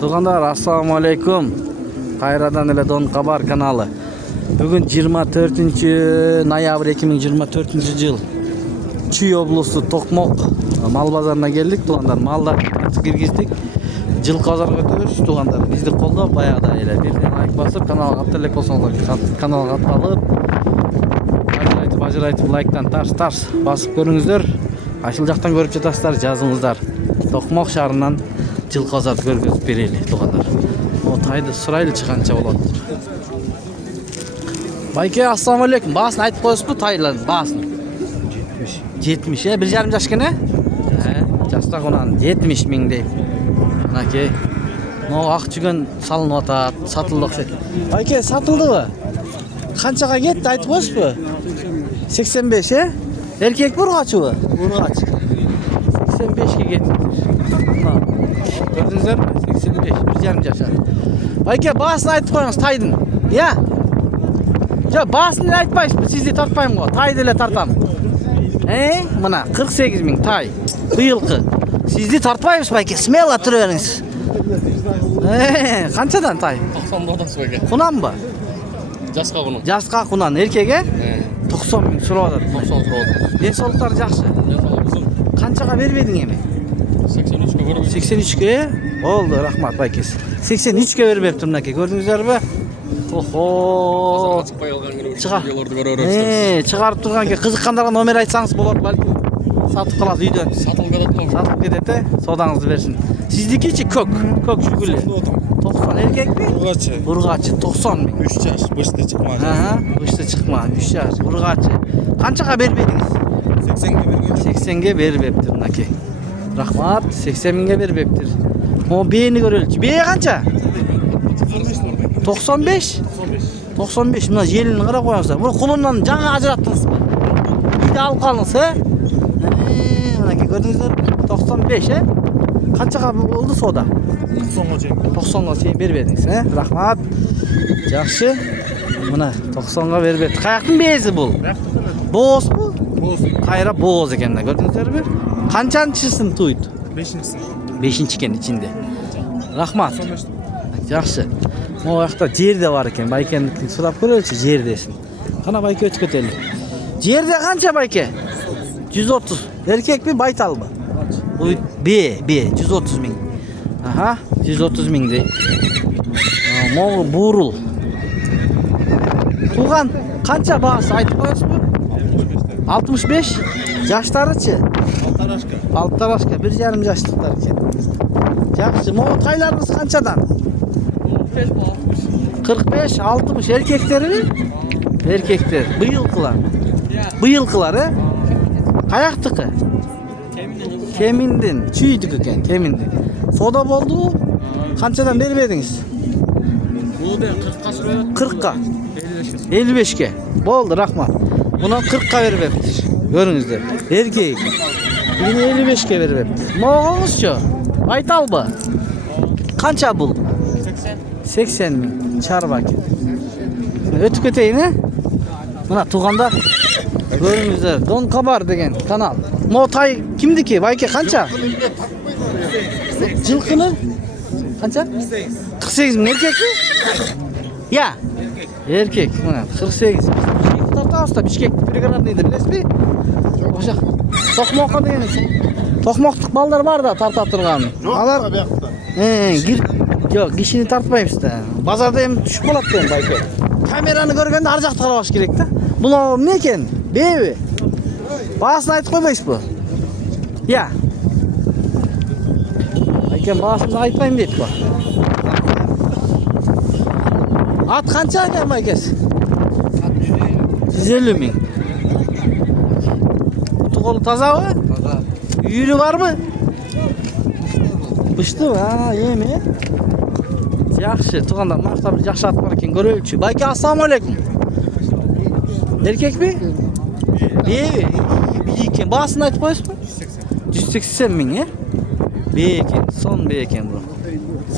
Tug'anlar, assalomu alaykum. Qayradan ele Don Xabar kanalı. Bugün 24 noyabr 2024-yıl. Чүй облысы Тоқмоқ мал базарына келдік. Тug'anlar, малдар киргиздик. Жылқы базарға өтөбүз. Tug'anlar, бизди колдоп баягыда эле бирден лайк басып, каналга каттап элек болсоңуздар, каналга катталып, бажырайтып лайктан тарс басып көрүңүздөр. Ашыл жактан көрүп жатасыздар, жазыңыздар. Тоқмоқ шаарынан жылқы базарды көргөзүп берели, tug'anlar. O taydı sıraylıçı kança болады. Байке, assalomu alaykum. Baasını айтып коесузбу, тайларын баасын? 70, 1,5 жаш кene? Жастак унан 70 миң дейт. Мынакей. Могу ак жүгөн салынып атат, сатылды окшойт. Байке, сатылдыбы? Канчага кетти, айтып коесузбу? 85, Эркек бургачыбы? Бургач. 85ке кетти. Gördünüzler mi? 85, 1,5 жашар. Байке, баасын айтып коюңуз тайдын. Я? Жок, баасын эле айтпайсызбы, сизди тартпайм го. Тайды эле тартам. Мына 48 миң тай. Быйылкы. Сизди тартпайбыз, байке. Смело тура бериңиз. Канчадан тай? 90 байке. Кунанбы? Жаска кунан. Жаска кунан, эркеге? 90 миң сурап атат. 90 сурап атат. Ден соолуктары жакшы. Канчага бербедиң эми? 83ке көрөбүз. 83ке? Oldu, rahmat baykesi. 83'ke verip turnaki, gördünüzler mi? Oho. Çıkpay algan günü Çıkar. videolardı görörüz. Çıkarıp durgan ki kızıkkanlarga nomer aytsanız bolar, balki satıp kalası үйдөн. Satılıp кетет. Satıp ketete, sodаңызды versin. Sizdikiçi kök jügülü. 90 erkek mi? Burgaçı. Burgaçı 90 ming. 3 yaş, bıştı çıkmaz. Bıştı çıkma, 3 yaş, burgaçı. Kançaga bermediniz? 80'ge vergen. 80'ge berip turnaki. Rahmat, 80 mingge beriptir. O beyni görülçü. Beye kança? 95? 95. Mına jelini kıra koyuyorsunuz. Bunu kulundan жаңа ajırattınız mı? Bir de alıp kalınız, Mına gördünüzler 95, Kançaga oldu soda? 90'ga sen beribediniz, Rahmat. Жақшы. Mına 90'ga beribet. Kayaktın beyzi bul? Boğaz mı? Boz. Kayra boğaz eken de gördünüzler mi? Kançançısın tuydu? 5'insin. 5-ci eken içinde. Rahmat. Жақсы. O yakta yer de var eken. Baykenlikini surap görüyorsun, yer desin. Kana bayke ötüp ötelim. Yerde kança bayke? 130. Erkek mi, baytal mı? Bu B, 130 ming. Aha, 130 ming de. Moğul buğrul. Tuğan, kança bağısı aytıp koyuyorsun mu? 65. Yaşlarıçı? Altlar aşka, 1,5 yaşlıklar eken. Жақсы, moğul taylarınız kançadan? 45, 60 erkekleri mi? Erkekler, bıyılkılar, Kayaktıkı? Kemindin, çüydük eken, kemindin. Soda boldu mu? Kançadan beribediniz? Bu da 40'ka sürüyor. 40'ka. 55'ke. Boldu, rahmat. Buna 40'ka veribeptir. Görünüzler. Erkek. Yine 55'ke veribeptir. Moğolunuzçu. Baytal mı? Kança bul? 80 ming. Çar bak. Ötüp öteyini. Buna Tug'anlar. Görünüzler. Don Xabar degen kanal. Tay kimdiki? Bayke kança? Жылқыны? Kança? 48 ming. Erkek mi? Ya. Erkek. Buna 48. Tartağızda Bişkek brigadidir, bilesiz mi? Oşaq. Toqmoqqa degen. Toqmoqtық ballar var da tartap turgan. Alar. Gir. Yok, kişini tartmayız da. Bazarda hem düşüp bolat den bayke. Kamerаны көргөндө ар жакты карабаш керек да. Бул эмне экен? Беби. Баасын айтып койбойсузбу? Я. Айкен баасын айтпайм дейт го. Ат канча экен байкес? 150 миң. Туголу тазабы? Таза. Үйүрү барбы? Быштыбы? Эми. Жақшы, Tug'anlar, мақта бір жақшы ат бар екен, көрелчү. Байке, assalomu alaykum. Erkek mi? Беби. Bir eкен. Baaсын айтып коесузбу? 180 миң, Бе екен, сон бе екен бу.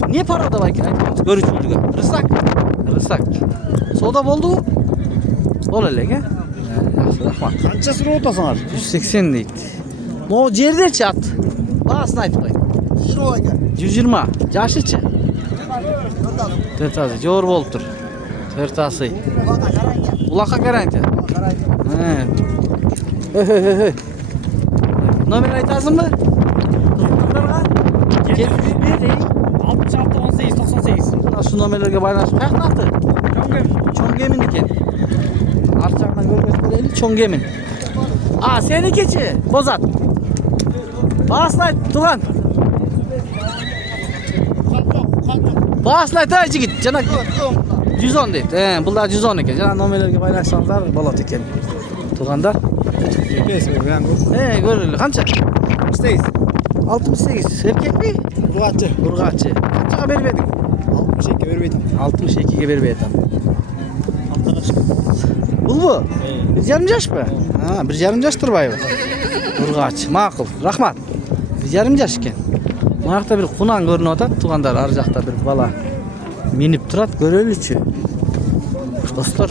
Не парада байке айтыңыз, көрүүчүлүгү? Рысак. Сода болду? Бол элек, Жақсы, рахмат. Kança sürüyor otasınlar? 180 дейт. Mo жердечи ат. Baaсын айтып кой. 120. Жашычы? Төрт асы жоор болуп тур. Төрт асы. Улакка караңчы. Номер айтасыңбы? Кызыктарга? 71 66 18 98. Мына шу номерлерге байланышып каяктан аты? Чоңгемин экен. Арт жагынан көргөзүп берели, Чоңгемин. А, сеникичи, Бозат. Баасын айт, туган. Баасын айт, жигит, жана 110 дейт. Бул да 110 экен. Жана номерлерге байланышсаңыздар болот экен. Тугандар. Көрөлү. Канча? 68. 68. Эркекпи? Ургачы. Ургачы. Канчага бербедиң? 62 бербейтем. 62-ге бербей атам. Булбу? 1,5 жашпы? 1,5 жаш турбайбы? Ургач. Макул. Рахмат. 1,5 жаш экен. Мына жакта бир кунан көрүнүп атат, тугандар. Ар жакта бир бала минип турат, көрөлүчү. Достор.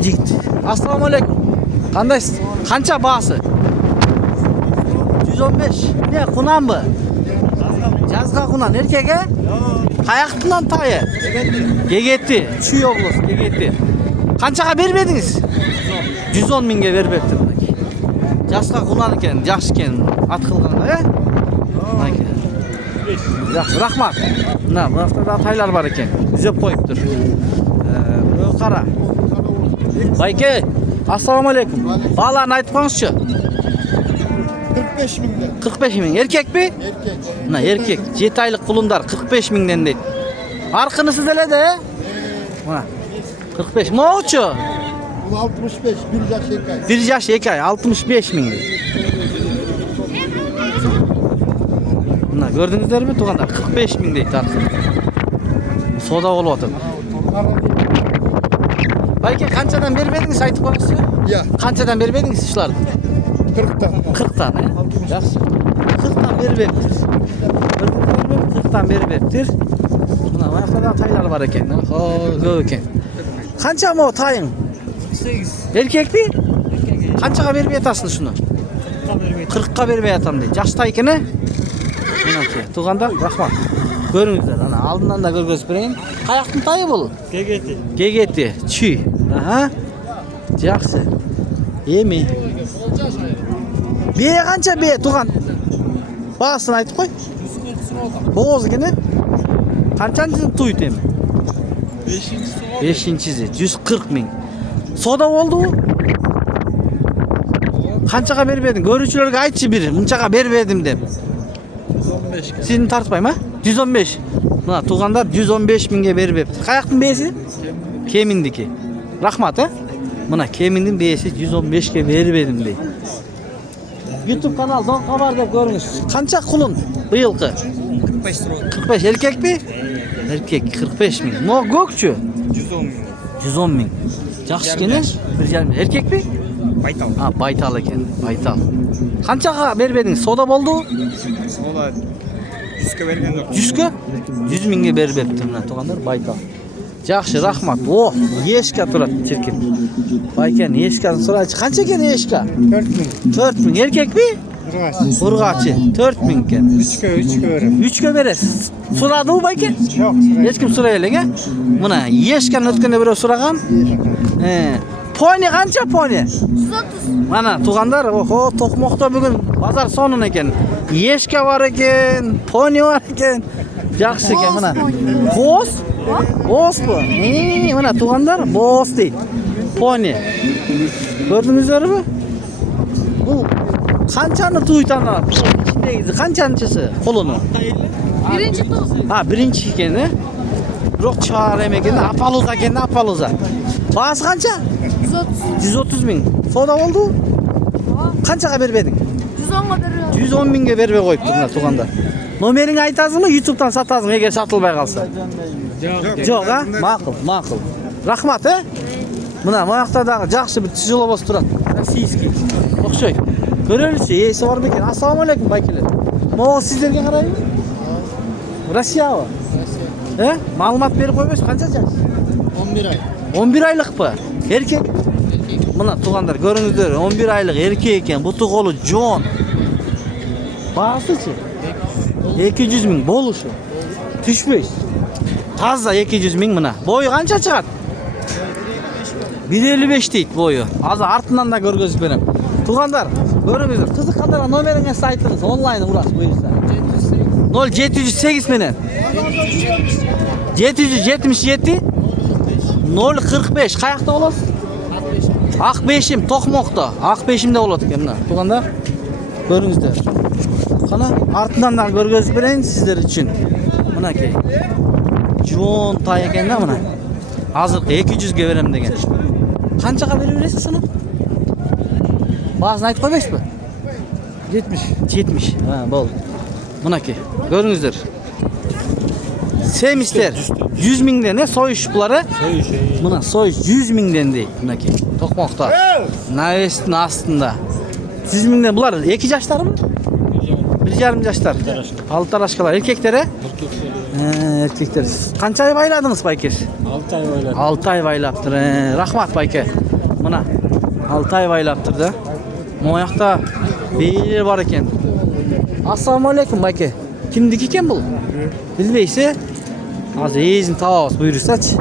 Жигит. Ассаламу алейкум. Кандайсыз? Канча баасы? 115. Не, кунанбы? Жазга кунан эркеге? Каяктан тайы? Гегети. Чүй облусу Гегети. Канчага бербедиңиз? 110 миңге бербептир. Жаска кунан экен, жакшы экен ат кылганга, Жакшы, рахмат. Мына бунакта да тайлар бар экен. Үзөп коюптур. Бирөө кара. Байке, ассаламу алейкум. Бааларын айтып коюңузчу. 45 миңде. 45 миң. Эркекпи? Эркек. Мына эркек, 7 айлык кулундар 45 миңден дейт. Аркынысы деле де? Мына 45. Моучу? Бул 65, 1 жаш 2 ай. 1 жаш 2 ай 65 миң. Мына көрдүңүздөрбү тугандар? 45 миң дейт аркы. Сода болуп атат. Байке, канчадан бербедиңиз айтып коюңузчу? Я. Канчадан бербедиңиз ушуларды? 40'tan. 40'tan, Жақсы. 40'tan бербептир. 40'tan бербептир. Мына башта да тайлар бар экен. Көп экен. Канча мо тайың? 48. Эркекпи? Канчага бербей атасың шуну? 40'ка бербей атам дейт. Жаш тай экен, Мынакей, тугандар, рахмат. Көрүңүздөр, ана алдынан да көргөзүп берейин. Каяктын тайы бул? Гегети. Гегети, чүй. Жакшы. Эми. Бие канча бие туган? Баасын айтып кой. 140 Бооз экен, Канчанчысын туйт эми? 5-чиси 140 миң. Сода болдубу? Канчага бербедиң? Көрүүчүлөргө айтчы бир, мынчага бербедим деп. 115. Сени тартпайм, 115. Мына тугандар 115 миңге бербепти. Каяктын бээси? Кеминдики. Рахмат, Мына Кеминдин бээси 115ке бербедим дейт. YouTube канал Дон Кабар деп көрүңүз. Канча кулун быйылкы? 45 сұрау. 45 эркекпи? Эркек 45 миң. Но көкчү? 110 миң. 110 миң. Жакшы экен, 1,5. Эркекпи? Байтал. Байтал экен, байтал. Канчага бербедиң? Сода болду? Сода 100ке берген жоқ. 100ке? 100 миңге бербепти мына тугандар, байтал. Жакшы, рахмат. О, эшка турат чиркин. Байкен эшканы сурайчы. Канча экен эшка? 4 миң. 4 миң. Эркекпи? Ургач. Ургачы 4 миң экен. 3'e берем. 3ке бересиз. Сурадыбы байке? Yok. Эч ким сурай элең, Мына эшканы өткөндө бирөө сураган. Пони канча пони? 130. Мана тугандар, токмокто бүгүн базар сонун экен. Эшка бар экен, пони бар экен. Жакшы экен мына. Боз? Бозбу? Мына тугандар, боз дейт. Пони. Көрдүңүздөрбү? Бул канчаны туйтанат? Içindеги канчанчысы колуну? Birinci tur. Биринчи экен, Бирок чаар эме экен, апалуза экен, апалуза. Баасы канча? 130. 130 миң. Сода болду? Канчага бербедиң? 110'a veriyorum. 110 миңге бербей коюптур мына тугандар. Номериңи айтасыңбы? YouTube'дан сатасың эгер сатылбай калса. Жок, макул. Рахмат, Мына мынакта дагы жакшы бир тяжелобос турат. Российский. Окшойт. Көрөлүчү, ээси бар бекен. Ассаламу алейкум, байкелер. Могу сиздерге карайбы? Россиябы? Маалымат берип койбойсуз, канча жаш? 11 ay. 11 айлыкпы? Эркек? Мына тугандар көрүңүздөр, 11 айлык эркек экен. Буту колу жон. Баасычы? 200 ming болушу. Түшпөйс. Таза 200 ming мына. Бою канча чыгат? 1.55 дейт бою. Азыр артынан да көргөзүп берем. Туугандар, көрүңүздөр. Кызыккандарга номериңизди айтыңыз, онлайн урас буюрса. 0708 менен 777 045 каякта болосуз? Акбешим Токмокто. Акбешимде болот экен мына. Туугандар, көрүңүздөр. Кана артынан да көргөзүп берейин сиздер үчүн. Мынакей. Жон тай экен да мына. Азыркы 200ге берем деген. Канчага бере бересиз аны? Баасын айтып койбойсузбу? 70. Болду. Мынакей. Көрүңүздөр. Семистер 100 миңден союш булары. Мына союш 100 миңден дейт. Мынакей. Токмокто. Навестин астында. 100 миңден булар 2 жаштармы? 1,5 жаштар. Алтарашкалар эркектер, эркектер. Канча ай байладыңыз байкеш? 6 ай байлар. 6 ай байлаптыр. Рахмат байке. Мына 6 ай байлаптыр да. Моякта бейли бар экен. Ассаламу алейкум байке. Кимдики экен бул? Билбейсиз? Азыр эзин табабыз буйруксачы.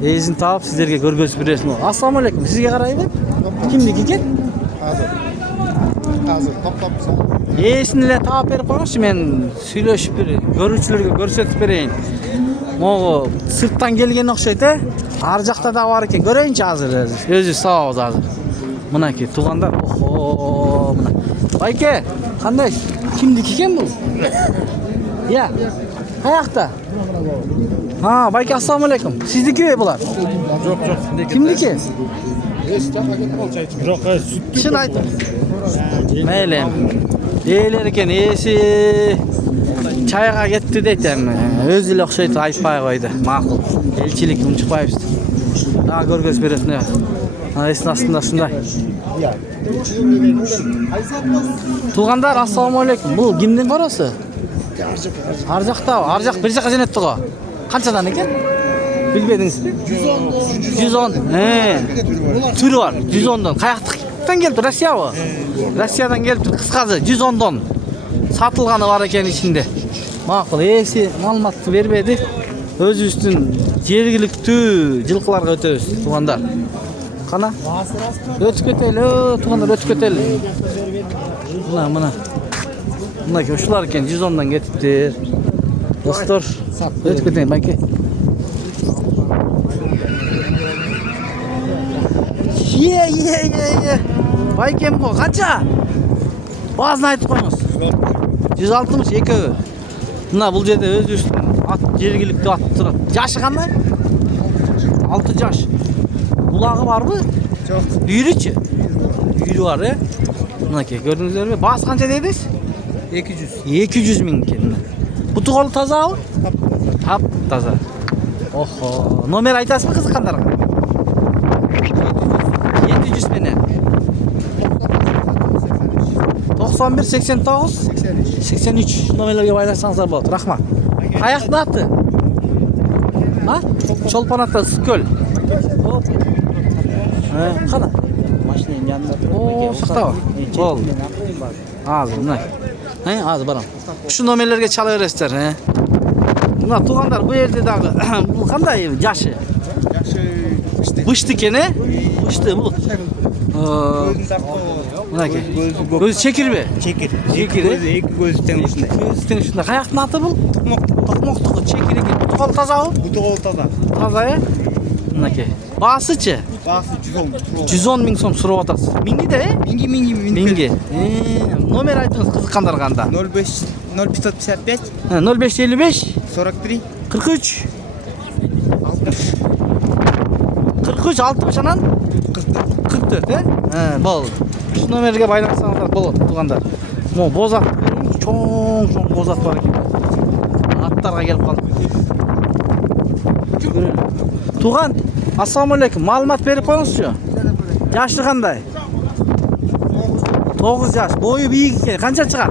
Эзин таап сиздерге көргөзүп бересин. Ассаламу алейкум. Сизге карайбы? Кимдики экен? Азыр топтоп. Эсин эле таап берип коюңузчу, мен сүйлөшүп көрүүчүлөргө көрсөтүп берейин. Могу сырттан келген окшойт, ар жакта да бар экен. Көрөйүнчү азыр. Өзүбүз табабыз азыр. Мынакей туугандар. Охо, мына. Байке, кандай? Кимдики экен бул? Я. Каякта? Байке, ассаламу алейкум. Сиздикиби булар? Жок. Кимдики? Жок, сүттү. Чын айтып. Мейлем.Ээлер экен, эси чайга кетти дейт эми. Өзү эле окшойт, айтпай койду. Макул. Элчилик унчукпайбыз. Дагы көргөзүп бересиң. Эсин астында ушундай. Туугандар, ассаламу алейкум. Бул кимдин коросу? Ар жак бир жака женетти го. Канчадан экен? Билбедиңизби? 110. Түрү бар. 110дон. Каяктан келип, Россиябы? Россиядан келип, кыскасы 110дон. Сатылганы бар экен ичинде. Макул, эси маалыматты бербеди. Өзүбүздүн жергиликтүү жылкыларга өтөбүз, туугандар. Кана? Өтүп кетели, туугандар, өтүп кетели. Мына. Мына ушулар экен 110дан кетиптир. Достор, өтүп кетейин, байке. Байкем го, канча? Баасын айтып коюңуз. 160 экөө. Мына бул жерде өзүбүздүн ат жергиликтүү ат турат. Жашы кандай? 6 жаш. Булагы барбы? Жок. Үйрүчү? Үйрү бар, Мынакей, көрдүңүздөрбү? Баасы канча дедиңиз? 200 миң экен. Буту колу тазабы? Тап таза. Охо. Номер айтасызбы кызыккандарга? 700 менен 91 89 83 номерлерге байлашсаңыздар болот. Рахмат. Каяктын аты? Чолпон ата Ысык-көл. Кана? Машинанын жанында О, сактабы? Болду. Азыр, мына. Азыр барам. Ушу номерлерге чала бересиздер, Мына туугандар, бу жерде дагы бул кандай жашы? Бышты экен, Бышты бул. Мынакей. Көзү чекирби? Чекир. Эки көзү тең ушундай. Көзү тең ушундай. Каяктын аты бул? Токмоктугу чекир экен. Буту кол тазабы? Буту кол таза. Таза, Мынакей. Баасычы? Баасы 110. 110 миң сом сурап атасыз. Миңги де, Миңги. Номер айтыңыз кызыккандарга анда. 05 0555 0555 43 43 60 анан 44, болду. Ушу номерге байланышсаңыздар болот, туугандар. Могу боз ат, чоң боз ат бар экен. Аттарга келип калды. Туган, ассаламу алейкум. Маалымат берип коюңузчу. Жашы кандай? 9 жаш. Бою бийик экен. Канча чыгат?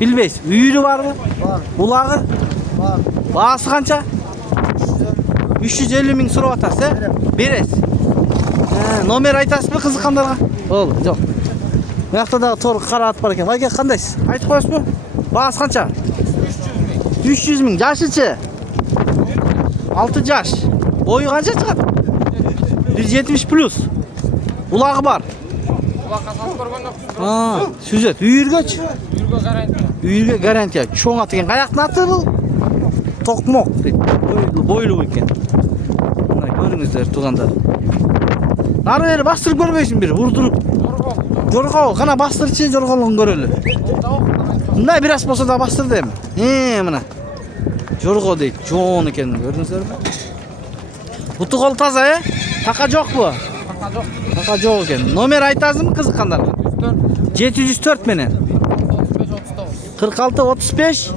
Билбейсиз. Үйүрү барбы? Бар. Булагы? Бар. Баасы канча? 350 миң сурап атасыз, Бересиз. Номер айтасызбы кызыккандарга? Болду, жок. Буякта дагы тор кара ат бар экен. Байке, кандайсыз? Айтып коесузбу? Баасы канча? 300 ming. Jaşı-chi? 6 yaş. Boyu qancha chiqadi? 170 plus. Ulag'i bor. Ha, suzat. Uyurgachi? Uyurga garantiya. Cho'ng ot ekan. Qayoqdan ati bu? To'qmoq deydi. Boyli ekan. Mana ko'ringizlar tug'anlar. Nari beri bastırıp görmeysin biri, vurdurup. Jorgol, kana bastırıcı jorgolun göreli. Bunday biraz bolsa da bastır deyim. Mana. Jorgol deydi, jo'n ekan, gördünüzler mi? Bu tuğol taza ya? Taka yok bu. Taka yok ekan. Nomer aytasızmı qiziqqanlarga? 704 menen. 46 35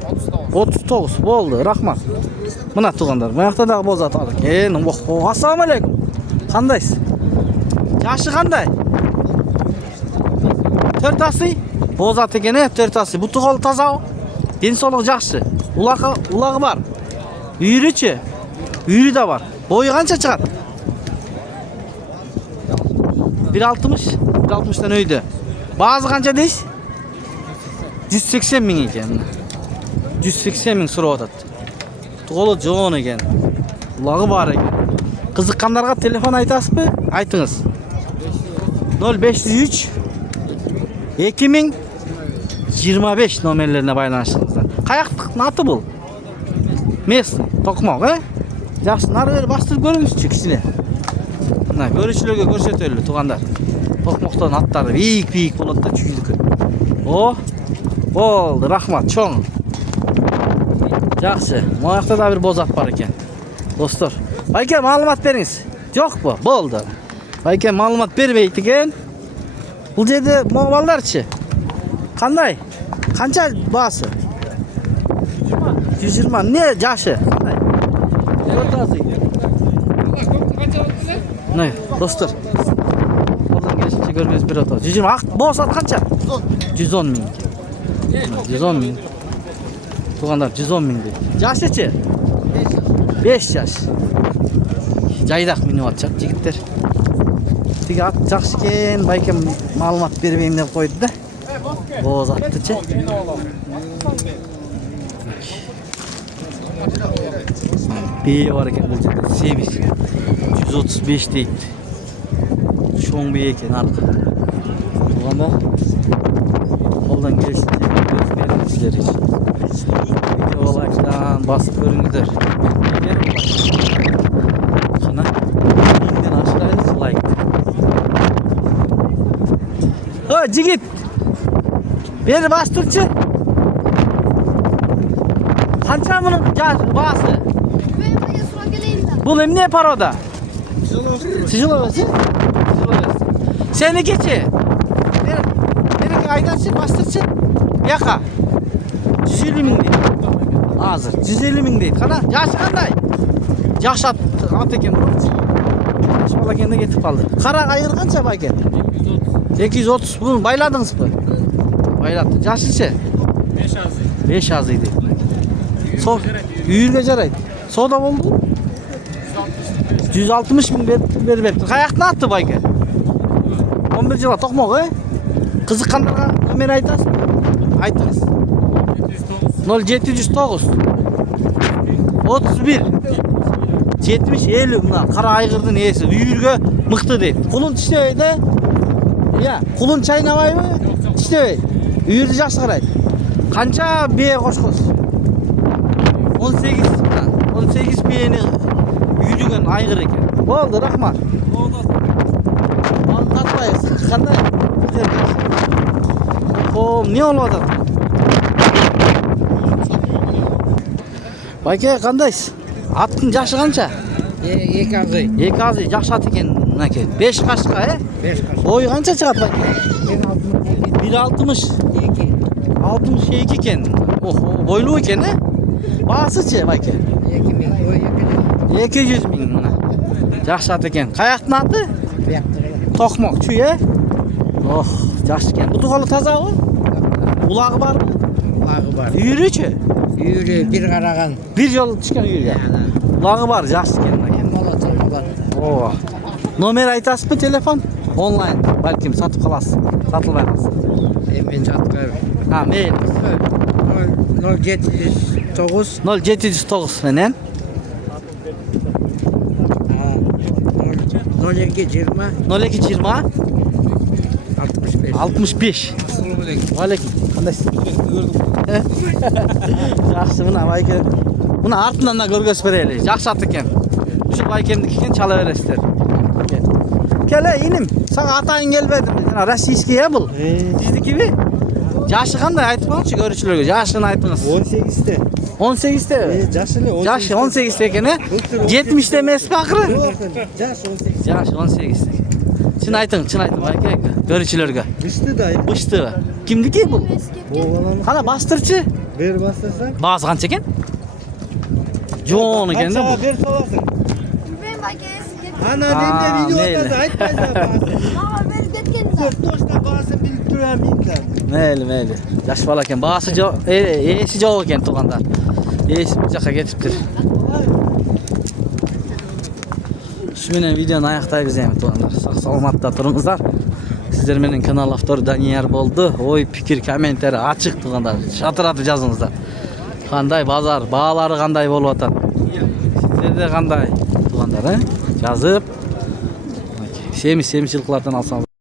39 bo'ldi, rahmat. Mana tuğanlar, bu yoqda da bozat aldık. Assalomu alaykum. Qandaysiz? Yaşı qanday? 4 asy? Bozat ekan, 4 asy. Bu tuğol taza. Densoqligi yaxshi. Ulag'i bor. Uyurichi? Uyuri da bor. Boyu qancha chiqadi? 1.60 dan öydü. Bazı qancha deysiz? 180 ming ekan. 180 ming so'rab atadi. Tuğolu jo'n ekan. Ulag'i bor ekan. Qiziqqanlarga telefon aytasizmi? Aytыңыз. 0503 2025 nomerlerine baylanışınızda. Qayoqning ati bu? Mes, To'qmoq, he? Yaxshi, nari beri bastırıp görüngüzçü kişini. Mana görüşçülerge görseteli tug'anlar. To'qmoqdan atlari biyik bo'ladi da chuyidiki. Oh, bo'ldi, rahmat, cho'ng. Yaxshi, bu yoqda da bir bozat bor ekan. Dostlar, bayka ma'lumot beringiz. Yo'q bu, bo'ldi. Bayka ma'lumot bermaydi ekan. Bu yerda mo'g'ollarchi? Qanday? Qancha bahası? 120. Ne yaşı? Qanday? Ne? Dostlar. Oradan gelişince görmez bir ata. 120. Bozat qancha? 110 ming. 110 ming. Tug'anlar 110 ming deydi. Yaşı-chi? 5 yaş. Jaydaq miniyapti yigitlar. Tigi at yaxshi ekan, bayka ma'lumot bermayman deb qo'ydi da. Bozatdi-chi. Bey var ekan bu yerda. Semiz. 135 deydi. Cho'ng bey ekan arqa. Tug'anda qo'ldan kelishdi. Sizlar uchun. Videolardan bosib ko'ringizlar. Qana. Mingdan oshiraysiz like. Ha, jigit. Beri bastırçı. Qancha bunun bahası? Ben buraya sıra geleyim de. Bu ne paroda? Sijilovesi? Seniki. Benimki aydançı, bastırçı. Yaka. 150 ming deydi. Hazır. 150 ming deydi. Qana, yaşı qanday? Yaxshi at ekan. Yaş bala ekende ketip qaldı. Qara ayır qancha bayken? 230. Bunu bayladınız mı? Baylattı. Yaşı-chi? 5 azı deydi. Sol, uyurga jaraydi. Soda oldu. 160 ming berib berdi. Qayoqdan atdi bayka? 11 yil To'qmoq, he? Qiziqqanlarga nomer aytasiz? Aytыңыз. 0709 31 70 50 mına qara ayg'irning esi uyurga mıqtı deydi. Qulun tishlaydi. Ya, qulun chaynamaymi? Tishlaydi. Uyurni yaxshi qaraydi. Qancha biye qo'shqo'z? 18 biyeni yürügen ayg'ir ekan. Bo'ldi, rahmat. Al tatmaysiz. Qanday? Xo'p, ne oladi? Bayka, qandaysiz? Atning yashi qancha? 2 azı. 2 azı yaxshi at ekan, aka. 5 qashqa, he? 5 kaç. Boyu qancha chiqadi bayka? 1.60. 62 ekan. Oh, boylu ekan, he? Bahası-chi bayka? 200 ming mana. Yaxshi at ekan. Qayoqdan ati? To'qmoq, chu, he? Oh, yaxshi ekan. Bu tuğalı taza o? Ulag'i bormi? Ulag'i bor. Uyuri-chi? Uyuri bir qaragan. Bir yol chiqqan uyuriga. Ulag'i bor, yaxshi ekan. Oh. Nomer aytasizmi telefon? Online. Balkim sotib qolasiz. Sotilmay qolsa. Men chatqir. Ha, mail. 079 0709 menen 0220 0220 65. 65. Aleyküm. Kandaysiz? Жақсы, мына байке. Мына артынан да көргөз берели. Жақсы ат экен. Ушул байкемдики экен, чала бересиздер. Келе иним, сага атайын келбеди. Жана российский бул. Биздикиби? Жашы кандай айтып коңчу көрүүчүлөргө. Жашын айтыңыз. 18'te. 18'те. Жашы эле 18'te. Жашы 18'те экен, 70'те эмеспи акыры? Жаш 18. Жашы 18'те. Чын айтың байке. Көрүүчүлөргө. Düştü da ya. Бышты. Кимдики бул? Bu oğlanı Кана бастырчы? ver bastırsan. Баасы канча экен? Жоон экен да Kaçağa бул. ver solasın. Ben bakayım. Ana Aa, dende video neyle? atasa aytmaysa bağırsın. Ama ben getkeniz. Dört doşta bağırsın bilip duran bilgiler. Мейли. Жаш бала экен. Баасы ээси жок экен туугандар. Ээси бул жака кетиптир. Ушу менен видеону аяктайбыз эми туугандар. Сак саламатта туруңуздар. Сиздер менен канал автору Данияр болду. Ой, пикир, комментарий ачык туугандар. Шатыратып жазыңыздар. Кандай базар, баалары кандай болуп атат? Сиздерде кандай туугандар, Жазып. Семиз жылкылардан алсаңыз